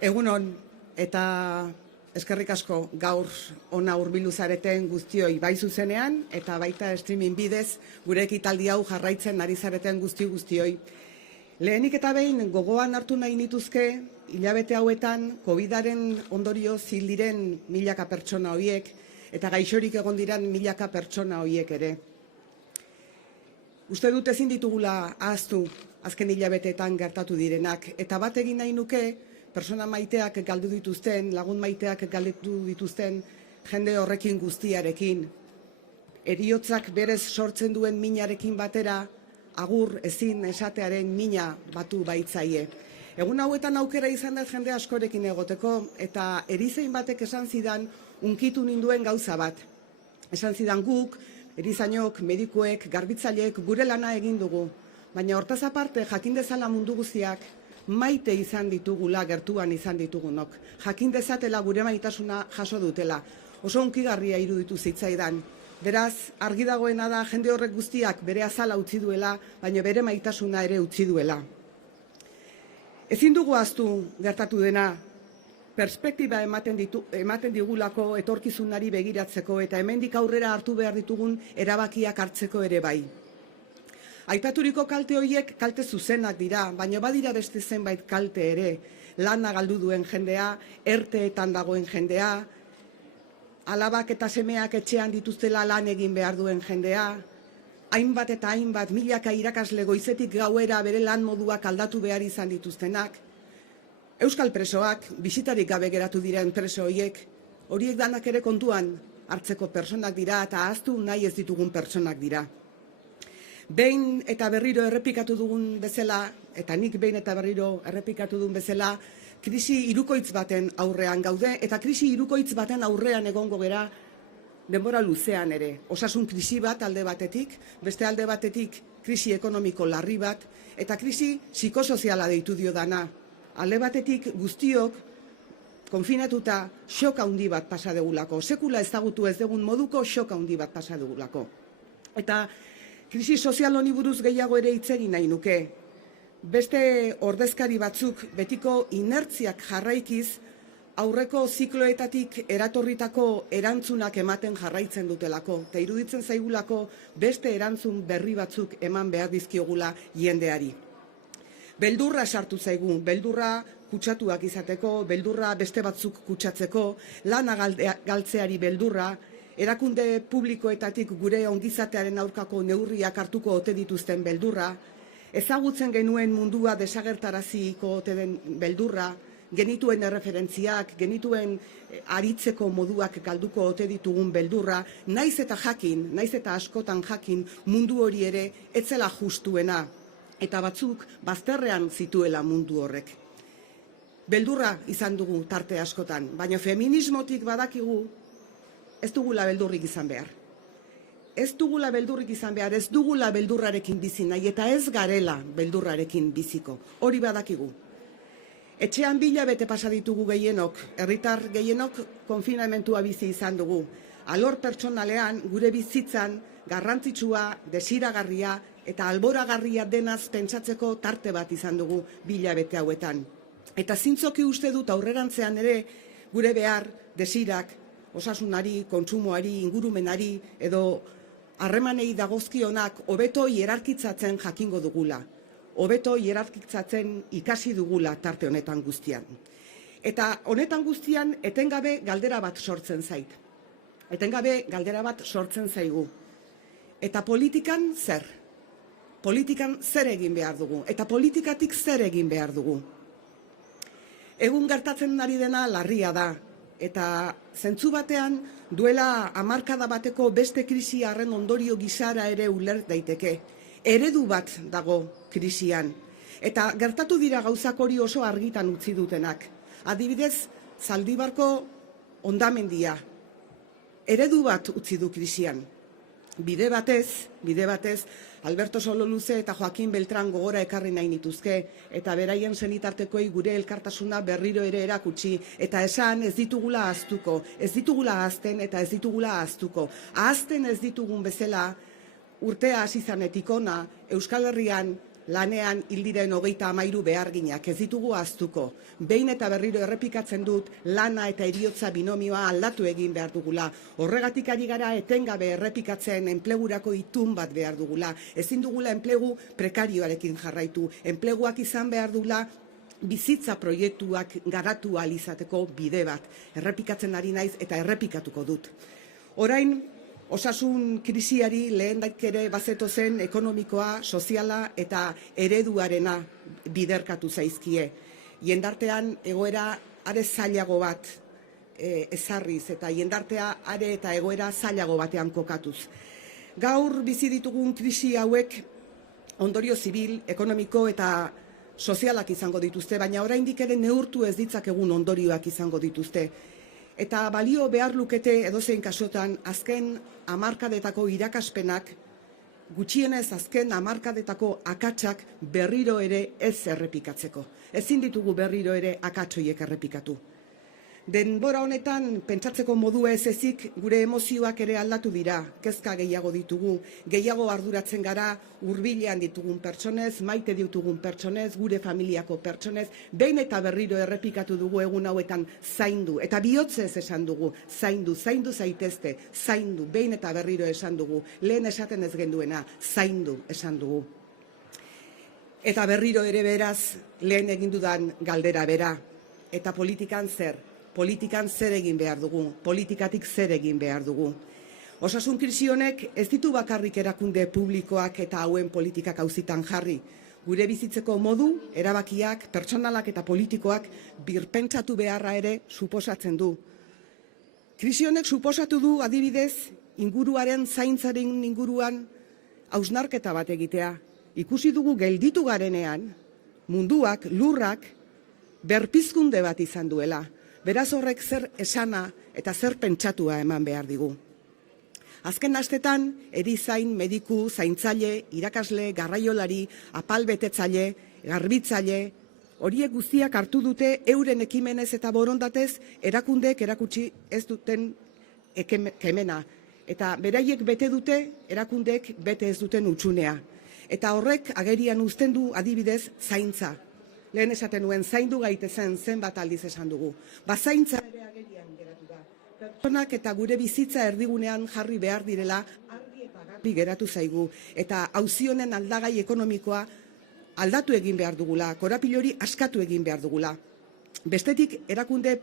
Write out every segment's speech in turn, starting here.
Egunon eta eskerrik asko gaur ona hurbildu zareten guztioi bai zuzenean eta baita streaming bidez gure ekitaldi hau jarraitzen ari zareten guztioi. Lehenik eta behin gogoan hartu nahi nituzke hilabete hauetan Covidaren ondorioz hil diren milaka pertsona horiek eta gaixorik egon diren milaka pertsona horiek ere. Uste dut ezin ditugula ahaztu azken hilabeteetan gertatu direnak eta bat egin nahi nuke persona maiteak galdu dituzten, lagun maiteak galdu dituzten jende horrekin guztiarekin. Heriotzak berez sortzen duen minarekin batera, agur ezin esatearen mina batu baitzaie. Egun hauetan aukera izan da jende askorekin egoteko, eta erizain batek esan zidan unkitu ninduen gauza bat. Esan zidan guk, erizainok, medikuek, garbitzaileek gure lana egin dugu. Baina hortaz aparte jakin dezala mundu guztiak, maite izan ditugula gertuan izan ditugunok. Jakin dezatela gure maitasuna jaso dutela. Oso hunkigarria iruditu zitzaidan. Beraz, argi dagoena da jende horrek guztiak bere azala utzi duela, baina bere maitasuna ere utzi duela. Ezin dugu ahaztu gertatu dena, perspektiba ematen digulako etorkizunari begiratzeko eta hemendik aurrera hartu behar ditugun erabakiak hartzeko ere bai. Aipaturiko kalte horiek kalte zuzenak dira, baina badira beste zenbait kalte ere. Lana galdu duen jendea, erteetan dagoen jendea, alabak eta semeak etxean dituztela lan egin behar duen jendea, hainbat eta hainbat milaka irakasle goizetik gauera bere lan moduak aldatu behar izan dituztenak, euskal presoak, bisitarik gabe geratu diren preso horiek danak ere kontuan hartzeko pertsonak dira eta ahaztu nahi ez ditugun pertsonak dira. Behin eta berriro errepikatu dugun bezala, eta nik behin eta berriro errepikatu dugun bezala, krisi hirukoitz baten aurrean gaude, eta krisi hirukoitz baten aurrean egongo gera denbora luzean ere. Osasun krisi bat alde batetik, beste alde batetik krisi ekonomiko larri bat, eta krisi psikosoziala deitu dio dana. Alde batetik guztiok konfinatuta xok handi bat pasa dugulako, sekula ezagutu ez dugun moduko xok handi bat pasa dugulako. Eta krisi sozial honi buruz gehiago ere hitz egin nahi nuke. Beste ordezkari batzuk betiko inertziak jarraikiz aurreko zikloetatik eratorritako erantzunak ematen jarraitzen dutelako. Eta iruditzen zaigulako beste erantzun berri batzuk eman behar dizkiogula jendeari. Beldurra sartu zaigu, beldurra kutsatuak izateko, beldurra beste batzuk kutsatzeko, lana galtzeari beldurra, erakunde publikoetatik gure ongizatearen aurkako neurriak hartuko ote dituzten beldurra, ezagutzen genuen mundua desagertaraziko ote den beldurra, genituen erreferentziak, genituen aritzeko moduak galduko ote ditugun beldurra, naiz eta askotan jakin mundu hori ere etzela justuena, eta batzuk bazterrean zituela mundu horrek. Beldurra izan dugu tarte askotan, baina feminismotik badakigu ez dugula beldurrik izan behar. Ez dugula beldurrarekin bizi nahi eta ez garela beldurrarekin biziko. Hori badakigu. Etxean bilabete pasa ditugu gehienok, herritar gehienok konfinamentua bizi izan dugu. Alor pertsonalean gure bizitzan garrantzitsua, desiragarria eta alboragarria denaz pentsatzeko tarte bat izan dugu bilabete hauetan. Eta zintzoki uste dut aurrerantzean ere gure behar, desirak, osasunari, kontsumoari, ingurumenari edo harremanei dagozkionak hobeto hierarkizatzen jakingo dugula. Hobeto hierarkizatzen ikasi dugula tarte honetan guztian. Eta honetan guztian etengabe galdera bat sortzen zait. Etengabe galdera bat sortzen zaigu. Eta politikan zer? Politikan zer egin behar dugu? Eta politikatik zer egin behar dugu? Egun gertatzen ari dena larria da. Eta zentzu batean duela hamarkada bateko beste krisi harren ondorio gisara ere uler daiteke. Eredu bat dago krisian. Eta gertatu dira gauzak hori oso argitan utzi dutenak. Adibidez, Zaldibarko hondamendia. Eredu bat utzi du krisian. Bide batez, Alberto Sololuze eta Joaquin Beltran gogora ekarri nahi nituzke, eta beraien senitartekoei gure elkartasuna berriro ere erakutsi, eta esan ez ditugula ahaztuko, ez ditugula ahazten eta ez ditugula ahaztuko. Ahazten ez ditugun bezala, urtea hasi zanetik hona, Euskal Herrian lanean hil diren 33 beharginak, ez ditugu ahaztuko. Behin eta berriro errepikatzen dut, lana eta heriotza binomioa aldatu egin behar dugula. Horregatik ari gara etengabe errepikatzen enplegurako itun bat behar dugula. Ezin dugula enplegu prekarioarekin jarraitu. Enpleguak izan behar dugula bizitza proiektuak garatu ahal izateko bide bat. Errepikatzen ari naiz eta errepikatuko dut. Orain, osasun krisiari lehendak ere bazeto zen ekonomikoa, soziala eta ereduarena biderkatu zaizkie. Jendartean egoera are zailago bat ezarriz eta jendartea are eta egoera zailago batean kokatuz. Gaur bizi ditugun krisi hauek ondorio zibil, ekonomiko eta sozialak izango dituzte, baina oraindik ere neurtu ez ditzakegun ondorioak izango dituzte. Eta balio behar lukete edozein kasutan azken hamarkadetako irakaspenak, gutxienez azken hamarkadetako akatsak berriro ere ez errepikatzeko. Ezin ditugu berriro ere akatsoiek errepikatu. Denbora honetan pentsatzeko modua ez ezik gure emozioak ere aldatu dira, kezka gehiago ditugu, gehiago arduratzen gara hurbilean ditugun pertsonez, maite ditugun pertsonez, gure familiako pertsonez, behin eta berriro errepikatu dugu egun hauetan zaindu, eta bihotzez esan dugu, zaindu zaitezte, zaindu, behin eta berriro esan dugu, lehen esaten ez genduena, zaindu esan dugu. Eta berriro ere beraz, lehen egin dudan galdera bera, eta politikan zer? Politikan zer egin behar dugu, politikatik zer egin behar dugu. Osasun krisi honek ez ditu bakarrik erakunde publikoak eta hauen politikak auzitan jarri. Gure bizitzeko modu, erabakiak, pertsonalak eta politikoak birpentsatu beharra ere suposatzen du. Krisi honek suposatu du adibidez inguruaren zaintzaren inguruan hausnarketa bat egitea. Ikusi dugu gelditu garenean, munduak, lurrak, berpizkunde bat izan duela. Beraz horrek zer esana eta zer pentsatua eman behar digu. Azken astetan, erizain, mediku, zaintzaile, irakasle, garraiolari, apalbetetzaile, garbitzaile, horiek guztiak hartu dute euren ekimenez eta borondatez erakundeek erakutsi ez duten kemena. Eta beraiek bete dute, erakundeek bete ez duten utxunea. Eta horrek agerian uzten du adibidez zaintza. Lehen esaten nuen, zaindu gaitezen zenbat aldiz esan dugu. Zaintza ere agerian geratu da. Pertsonak eta gure bizitza erdigunean jarri behar direla argi eta garbi geratu zaigu. Eta auzi honen aldagai ekonomikoa aldatu egin behar dugula, korapilori askatu egin behar dugula. Bestetik, erakunde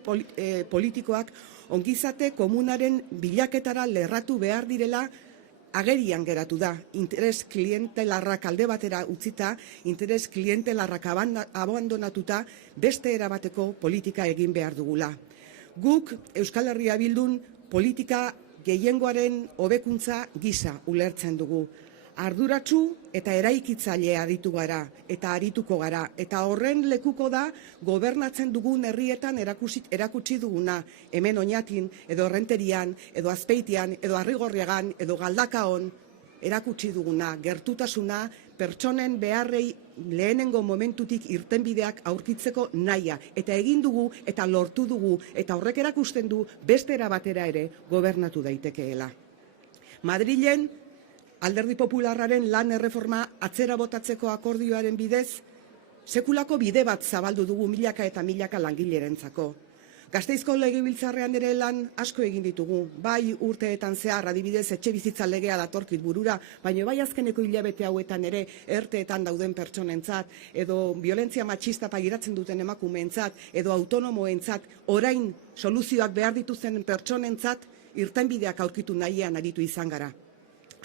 politikoak ongizate komunaren bilaketara lerratu behar direla agerian geratu da, interes klientelarrak alde batera utzita, interes klientelarrak abandonatuta, beste erabateko politika egin behar dugula. Guk Euskal Herria Bildun politika gehiengoaren hobekuntza gisa ulertzen dugu. Arduratsu eta eraikitzaile aritu gara eta arituko gara. Eta horren lekuko da gobernatzen dugun herrietan erakutsi duguna. Hemen Oñatin, edo Errenterian, edo Azpeitian, edo Arrigorriagan, edo Galdakaon erakutsi duguna. Gertutasuna pertsonen beharrei lehenengo momentutik irtenbideak aurkitzeko nahia. Eta egin dugu eta lortu dugu eta horrek erakusten du beste era batera ere gobernatu daitekeela. Madrilen Alderdi Popularraren lan erreforma atzera botatzeko akordioaren bidez, sekulako bide bat zabaldu dugu milaka eta milaka langilerentzako. Gasteizko legebiltzarrean ere lan asko egin ditugu, bai urteetan zehar adibidez etxe bizitza legea datorkit burura, baina bai azkeneko hilabete hauetan ere erteetan dauden pertsonentzat, edo violentzia matxista pagiratzen duten emakumeentzat, edo autonomoentzat, orain soluzioak behar dituzten pertsonentzat irtenbideak aurkitu nahian aritu izan gara.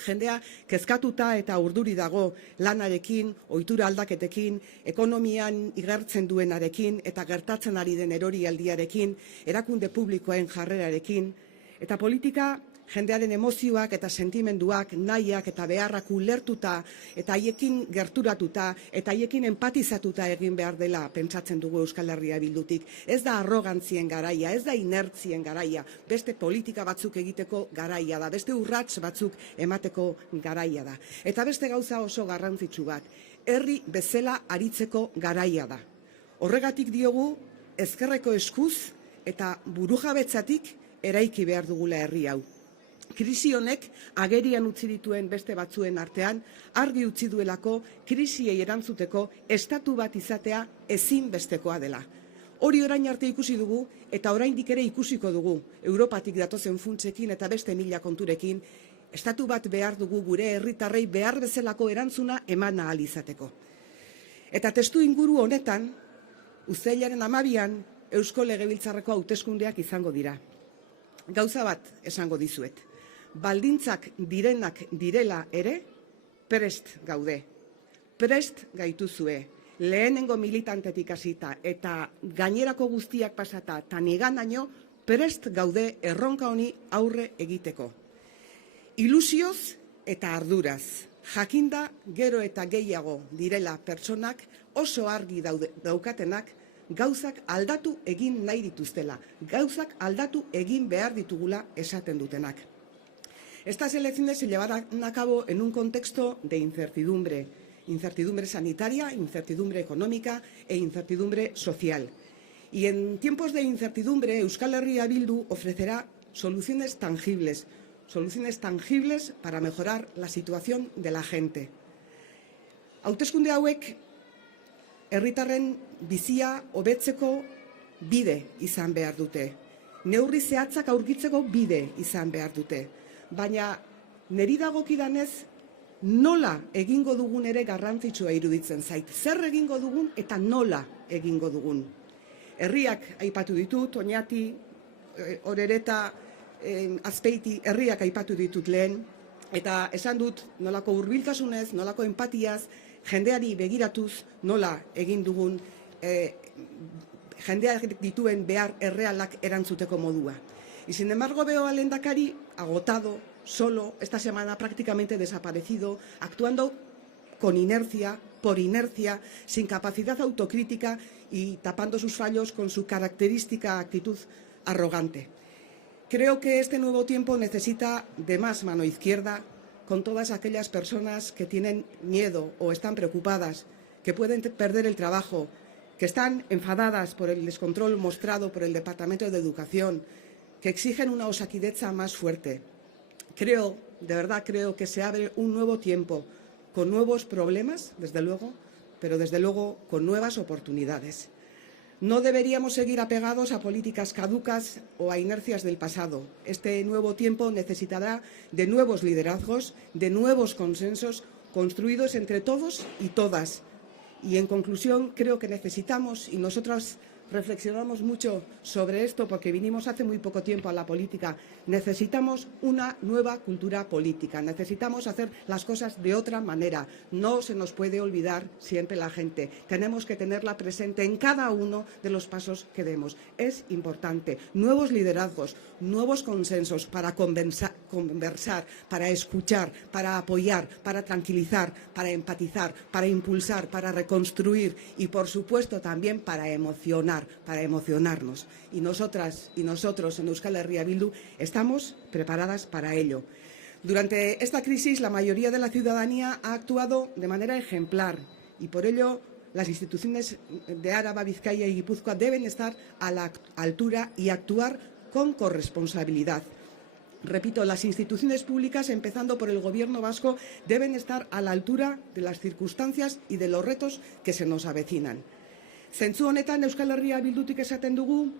Jendea kezkatuta eta urduri dago lanarekin, ohitura aldaketekin, ekonomian igertzen duenarekin eta gertatzen ari den erorialdiarekin, erakunde publikoen jarrerarekin, eta politika jendearen emozioak eta sentimenduak, nahiak eta beharrak ulertuta eta haiekin gerturatuta eta haiekin empatizatuta egin behar dela pentsatzen dugu Euskal Herria Bildutik. Ez da arrogantzien garaia, ez da inertzien garaia, beste politika batzuk egiteko garaia da, beste urrats batzuk emateko garaia da. Eta beste gauza oso garrantzitsu bat, herri bezala aritzeko garaia da. Horregatik diogu ezkerreko eskuz eta burujabetzatik eraiki behar dugula herri hau. Krisi honek agerian utzi dituen beste batzuen artean, argi utzi duelako krisiei erantzuteko estatu bat izatea ezinbestekoa dela. Hori orain arte ikusi dugu eta oraindik ere ikusiko dugu, Europatik datozen funtsekin eta beste mila konturekin, estatu bat behar dugu gure herritarrei behar bezalako erantzuna eman ahal izateko. Eta testu inguru honetan, uztailaren 12an Eusko Legebiltzarreko hauteskundeak izango dira. Gauza bat esango dizuet. Baldintzak direnak direla ere, prest gaude. Prest gaituzue. Lehenengo militantetik hasita eta gainerako guztiak pasata eta niganaino, prest gaude erronka honi aurre egiteko. Ilusioz eta arduraz. Jakinda gero eta gehiago direla pertsonak oso argi daukatenak gauzak aldatu egin nahi dituztela, gauzak aldatu egin behar ditugula esaten dutenak. Estas elecciones se llevarán a cabo en un contexto de incertidumbre, incertidumbre sanitaria, incertidumbre económica e incertidumbre social. Y en tiempos de incertidumbre, Euskal Herria Bildu ofrecerá soluciones tangibles para mejorar la situación de la gente. Hauteskunde hauek herritarren bizia hobetzeko bide izan behar dute. Neurri zehatzak aurkitzeko bide izan behar dute. Baina niri dagokidanez nola egingo dugun ere garrantzitsua iruditzen zait. Zer egingo dugun eta nola egingo dugun. Herriak aipatu ditut, Oñati, Orereta, Azpeiti, herriak aipatu ditut lehen, eta esan dut nolako hurbiltasunez, nolako empatiaz, jendeari begiratuz nola egin dugun jendeak dituen behar errealak erantzuteko modua. Y sin embargo veo al lehendakari agotado, solo, esta semana prácticamente desaparecido, actuando con inercia, por inercia, sin capacidad autocrítica y tapando sus fallos con su característica actitud arrogante. Creo que este nuevo tiempo necesita de más mano izquierda con todas aquellas personas que tienen miedo o están preocupadas, que pueden perder el trabajo, que están enfadadas por el descontrol mostrado por el Departamento de Educación, que exigen una Osakidetza más fuerte. Creo, de verdad creo que se abre un nuevo tiempo con nuevos problemas, desde luego, pero desde luego con nuevas oportunidades. No deberíamos seguir apegados a políticas caducas o a inercias del pasado. Este nuevo tiempo necesitará de nuevos liderazgos, de nuevos consensos construidos entre todos y todas. Y en conclusión, creo que necesitamos, y nosotras reflexionamos mucho sobre esto porque vinimos hace muy poco tiempo a la política, necesitamos una nueva cultura política, necesitamos hacer las cosas de otra manera. No se nos puede olvidar siempre la gente, tenemos que tenerla presente en cada uno de los pasos que demos. Es importante, nuevos liderazgos, nuevos consensos para conversar, para escuchar, para apoyar, para tranquilizar, para empatizar, para impulsar, para reconstruir y, por supuesto, también para emocionar, para emocionarnos. Y nosotras y nosotros en Euskal Herria Bildu estamos preparadas para ello. Durante esta crisis, la mayoría de la ciudadanía ha actuado de manera ejemplar y por ello las instituciones de Araba, Vizcaya y Guipúzcoa deben estar a la altura y actuar con corresponsabilidad. Repito, las instituciones públicas, empezando por el Gobierno vasco, deben estar a la altura de las circunstancias y de los retos que se nos avecinan. Zentzu honetan Euskal Herria Bildutik esaten dugu,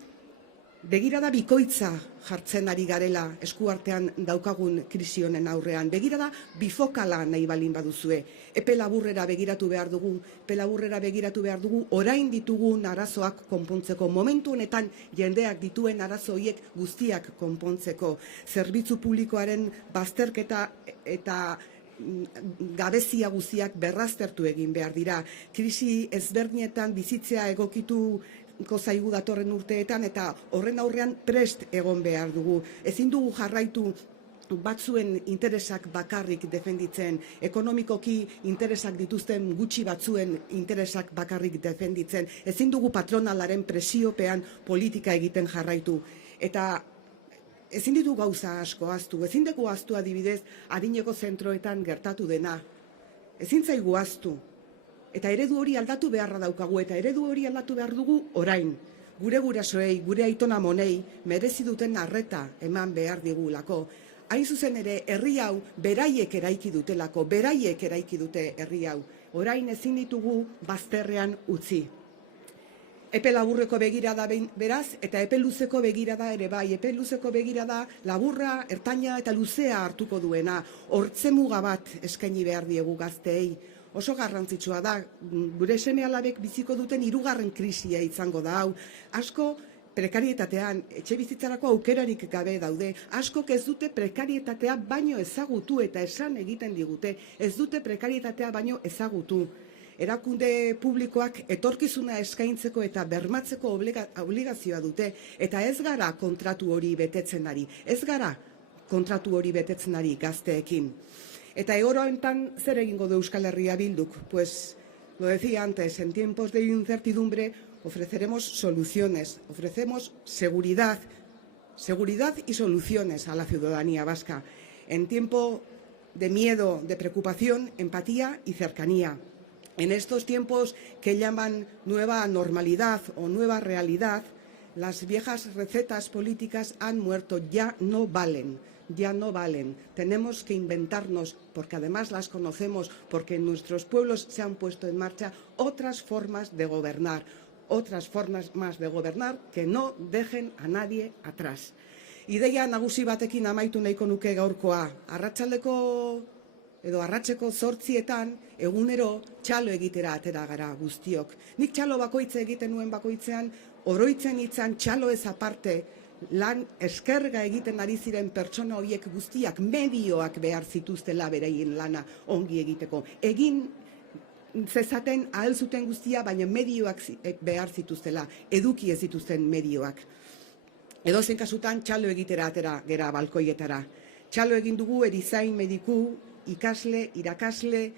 begirada bikoitza jartzen ari garela eskuartean daukagun krisi honen aurrean. Begirada bifokala nahi balin baduzue. Epe laburrera begiratu behar dugu, orain ditugun arazoak konpontzeko. Momentu honetan jendeak dituen arazo horiek guztiak konpontzeko. Zerbitzu publikoaren bazterketa eta gabezia guztiak berraztertu egin behar dira. Krisi ezberdinetan bizitzea egokituko zaigu datorren urteetan eta horren aurrean prest egon behar dugu. Ezin dugu jarraitu batzuen interesak bakarrik defenditzen, ekonomikoki interesak dituzten gutxi batzuen interesak bakarrik defenditzen. Ezin dugu patronalaren presiopean politika egiten jarraitu. Eta ezin ditu gauza asko ahaztu, ezin dugu ahaztu adibidez adineko zentroetan gertatu dena. Ezin zaigu ahaztu. Eta eredu hori aldatu beharra daukagu eta eredu hori aldatu behar dugu orain. Gure gurasoei, gure aitona monei merezi duten arreta eman behar digulako. hain zuzen ere herri hau beraiek eraiki dutelako, beraiek eraiki dute herri hau. Orain ezin ditugu bazterrean utzi. Epe laburreko begirada beraz, eta epe luzeko begirada ere bai. Epe luzeko begirada laburra, ertaina eta luzea hartuko duena. Hortzemuga bat eskaini behar diegu gazteei. Oso garrantzitsua da, gure seme-alabek biziko duten 3. krisia izango da hau. Asko prekarietatean, etxe bizitzarako aukerarik gabe daude. Askok ez dute prekarietatea baino ezagutu eta esan egiten digute. Ez dute prekarietatea baino ezagutu. Erakunde publikoak etorkizuna eskaintzeko eta bermatzeko obligazioa dute, eta ez gara kontratu hori betetzen ari, ez gara kontratu hori betetzen ari gazteekin. Eta honetan zer egingo du Euskal Herria Bilduk? Pues, lo decía antes, en tiempos de incertidumbre ofreceremos soluciones, ofrecemos seguridad y soluciones a la ciudadanía vasca. En tiempo de miedo, de preocupación, empatía y cercanía. En estos tiempos que llaman nueva normalidad o nueva realidad, las viejas recetas políticas han muerto, ya no valen. Tenemos que inventarnos, porque además las conocemos, porque en nuestros pueblos se han puesto en marcha otras formas de gobernar, otras formas más de gobernar que no dejen a nadie atrás. Ideia nagusi batekin amaitu nahiko nuke gaurkoa. Arratseko 8:00 egunero txalo egitera atera gara guztiok. Nik txalo bakoitza egiten nuen bakoitzean, oroitzen itzan txalo ez aparte, lan eskerga egiten ari ziren pertsona horiek guztiak medioak behar zituztela beraien lana ongi egiteko. Egin zezaten ahal zuten guztia, baina medioak behar zituztela, eduki ez zituzten medioak. Edozein kasutan txalo egitera atera gera balkoietara. Txalo egin dugu erizain, mediku, ikasle, irakasle,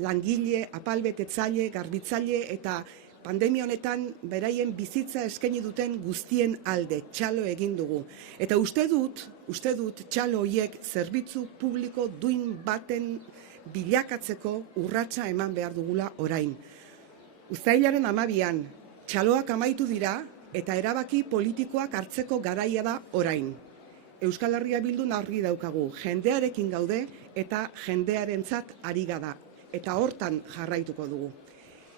langile, apalbetetzaile, garbitzaile eta pandemia honetan beraien bizitza eskaini duten guztien alde txalo egin dugu. Eta uste dut txalo horiek zerbitzu publiko duin baten bilakatzeko urratsa eman behar dugula orain. Uztailaren 12an txaloak amaitu dira eta erabaki politikoak hartzeko garaia da orain. Euskal Herria Bildun argi daukagu, jendearekin gaude eta jendearentzat ari gara. Eta hortan jarraituko dugu.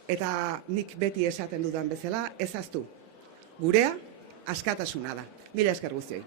Eta nik beti esaten dudan bezala, ezaztu. Gurea, askatasuna da. Mila esker guztioi.